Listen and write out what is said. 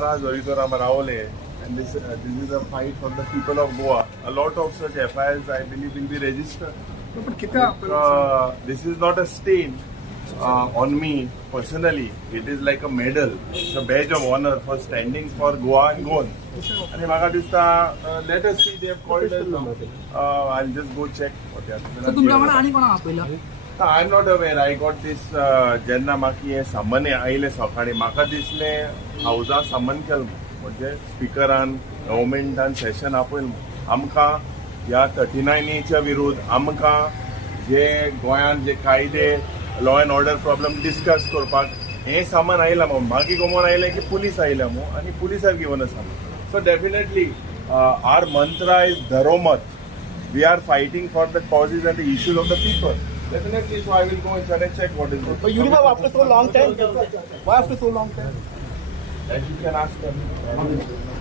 Zoritoram Raole, and this is a fight for the people of Goa. A lot of such FIRs, I believe, will be registered. पण किती This is not a stain on me personally. It is like a medal. It's a badge of honor for standing for Goa and Goan. And let us see, they have called us now. I'll just go check what they तर तुमच्या मनात आणि कोणाक आपयला I am not aware I got this जेन्ना म्हाका हे समन आयले सकाळी म्हाका दिसले हाऊसा समन केलें म्हणजे स्पिकरान गव्हर्मेंटान सेशन आपयलें आमकां ह्या 39A विरुद्ध आमकां जे गोंयांत जे कायदे law and order problem discuss करपाक हे सामान आयलां मग मागीर गमोन आयलें की पुलीस आयल्या मग आनी पुलीस हॅव गिवन अ सामान so definitely our mantra is धरोमत we are fighting for the causes and the issues of the people. Definitely, so I will go inside and check what is it. But Univav, after so long time, why after so long time? That you can ask them.